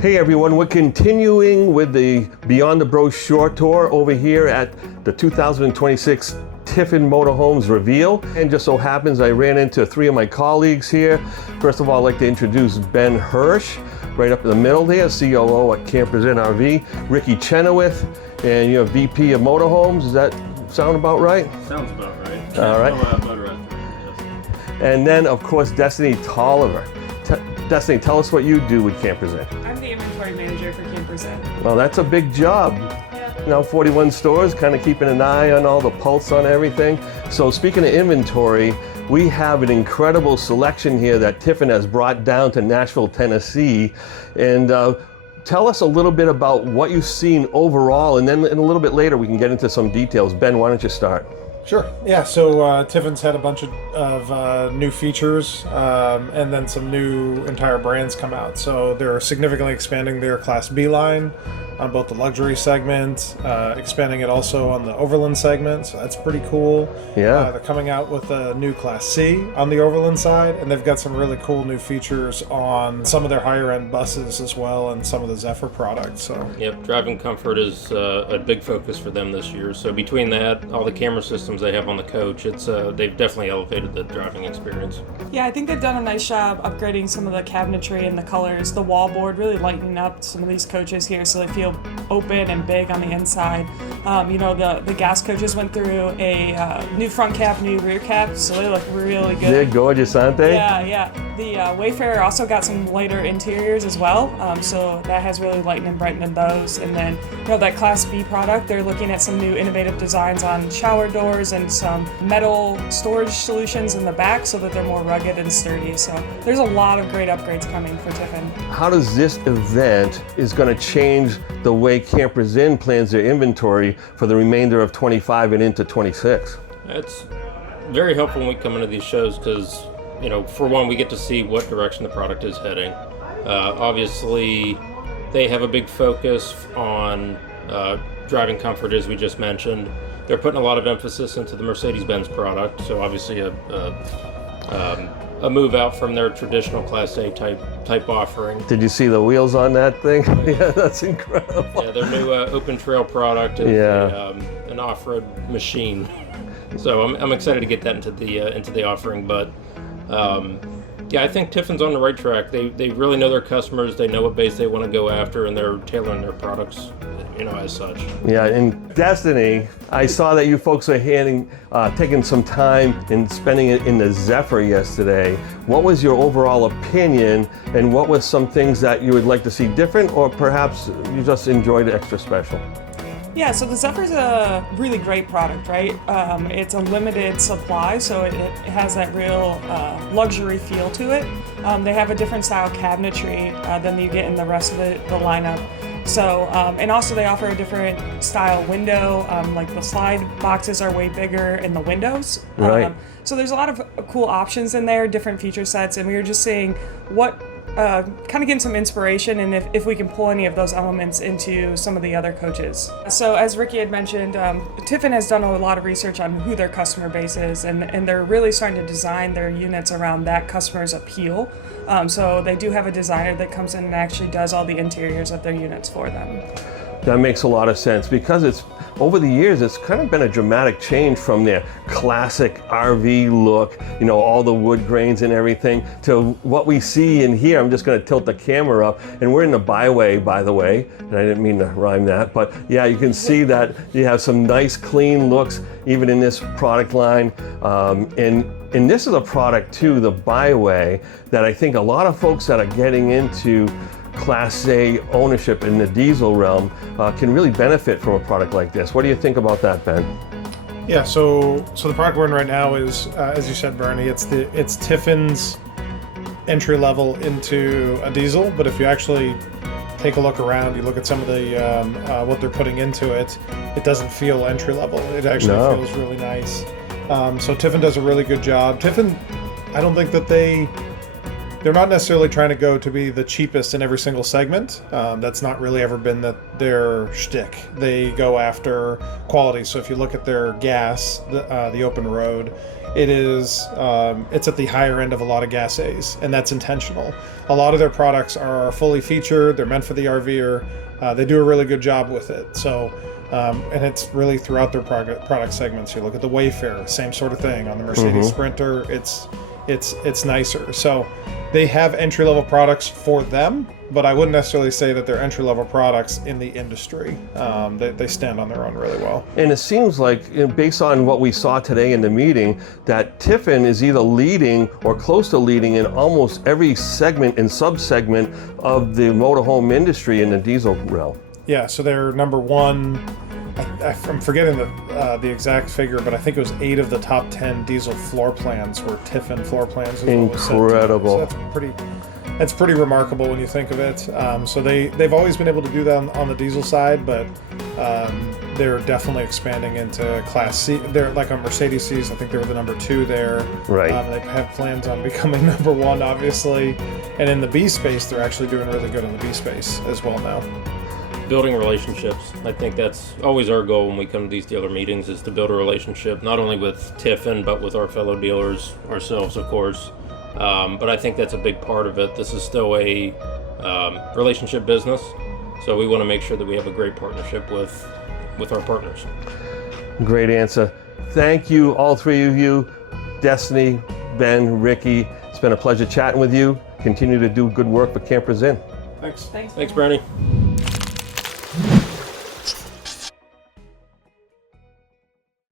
Hey everyone, we're continuing with the Beyond the Brochure tour over here at the 2026 Tiffin Motorhomes reveal. And just so happens I ran into three of my colleagues here. First of all, I'd like to introduce Ben Hirsch, right up in the middle there, COO at Campers in RV. Ricky Chenoweth, and you're VP of Motorhomes. Does that sound about right? Sounds about right. All right. And then, of course, Destiny Tolliver. Destiny, tell us what you do with Campers In. I'm the inventory manager for Campers In. Well, that's a big job. Yeah. Now 41 stores, kind of keeping an eye on all the pulse on everything. So speaking of inventory, we have an incredible selection here that Tiffin has brought down to Nashville, Tennessee. And tell us a little bit about what you've seen overall, and then a little bit later we can get into some details. Ben, why don't you start? Sure. Yeah, so Tiffin's had a bunch of new features and then some new entire brands come out. So they're significantly expanding their Class B line on both the luxury segment, expanding it also on the Overland segment. So that's pretty cool. Yeah. They're coming out with a new Class C on the Overland side, and they've got some really cool new features on some of their higher end buses as well, and some of the Zephyr products. So. Yep, driving comfort is a big focus for them this year. So between that, all the camera systems they have on the coach, it's they've definitely elevated the driving experience. Yeah, I think they've done a nice job upgrading some of the cabinetry and the colors, the wallboard, really lightening up some of these coaches here so they feel open and big on the inside. The gas coaches went through a new front cap, new rear cap, so they look really good. They're gorgeous, aren't they? Yeah. The Wayfarer also got some lighter interiors as well, so that has really lightened and brightened those. And then, that Class B product, they're looking at some new innovative designs on shower doors and some metal storage solutions in the back so that they're more rugged and sturdy. So there's a lot of great upgrades coming for Tiffin. How does this event is going to change the way Campers In plans their inventory for the remainder of 25 and into 26? It's very helpful when we come into these shows because, for one, we get to see what direction the product is heading. Obviously, they have a big focus on driving comfort, as we just mentioned. They're putting a lot of emphasis into the Mercedes-Benz product, so obviously a move out from their traditional Class A type offering. Did you see the wheels on that thing? Yeah, that's incredible. Yeah, their new open trail product is an off-road machine. So I'm excited to get that into the offering, but I think Tiffin's on the right track. They really know their customers. They know what base they want to go after, and they're tailoring their products, as such. Yeah, and Destiny, I saw that you folks are taking some time and spending it in the Zephyr yesterday. What was your overall opinion, and what were some things that you would like to see different, or perhaps you just enjoyed it extra special? Yeah, so the Zephyr's a really great product, right? It's a limited supply, so it has that real luxury feel to it. They have a different style cabinetry than you get in the rest of the lineup. So, and also they offer a different style window, like the slide boxes are way bigger in the windows. Right. So there's a lot of cool options in there, different feature sets, and we were just seeing what kind of getting some inspiration and if we can pull any of those elements into some of the other coaches. So as Ricky had mentioned, Tiffin has done a lot of research on who their customer base is, and they're really starting to design their units around that customer's appeal. So they do have a designer that comes in and actually does all the interiors of their units for them. That makes a lot of sense because over the years, it's kind of been a dramatic change from their classic RV look, all the wood grains and everything, to what we see in here. I'm just going to tilt the camera up, and we're in the byway, by the way, and I didn't mean to rhyme that, but yeah, you can see that you have some nice, clean looks even in this product line, and this is a product too, the byway, that I think a lot of folks that are getting into Class A ownership in the diesel realm can really benefit from a product like this. What do you think about that, Ben? Yeah, so the product we're in right now is, as you said, Bernie, it's Tiffin's entry level into a diesel. But if you actually take a look around, you look at some of the what they're putting into it, it doesn't feel entry level. It actually feels really nice. So Tiffin does a really good job. Tiffin, I don't think that they they're not necessarily trying to go to be the cheapest in every single segment. That's not really ever been their shtick. They go after quality. So if you look at their gas, the open road, it's at the higher end of a lot of gas A's, and that's intentional. A lot of their products are fully featured. They're meant for the RVer. They do a really good job with it. So, and it's really throughout their product segments. You look at the Wayfarer, same sort of thing. On the Mercedes Sprinter, it's nicer. So they have entry-level products for them, but I wouldn't necessarily say that they're entry-level products in the industry. They stand on their own really well. And it seems like, based on what we saw today in the meeting, that Tiffin is either leading or close to leading in almost every segment and sub-segment of the motorhome industry in the diesel realm. Yeah, so they're number one. I'm forgetting the exact figure, but I think it was 8 of the top 10 diesel floor plans were Tiffin floor plans. Incredible. So that's pretty remarkable when you think of it. So they've always been able to do that on the diesel side, but they're definitely expanding into Class C. They're like on Mercedes C's. I think they were the number 2 there. Right. They have plans on becoming number 1, obviously. And in the B space, they're actually doing really good in the B space as well now. Building relationships. I think that's always our goal when we come to these dealer meetings, is to build a relationship, not only with Tiffin, but with our fellow dealers, ourselves, of course. But I think that's a big part of it. This is still a relationship business, so we want to make sure that we have a great partnership with our partners. Great answer. Thank you, all 3 of you. Destiny, Ben, Ricky. It's been a pleasure chatting with you. Continue to do good work for Campers Inn. Thanks. Thanks, Bernie.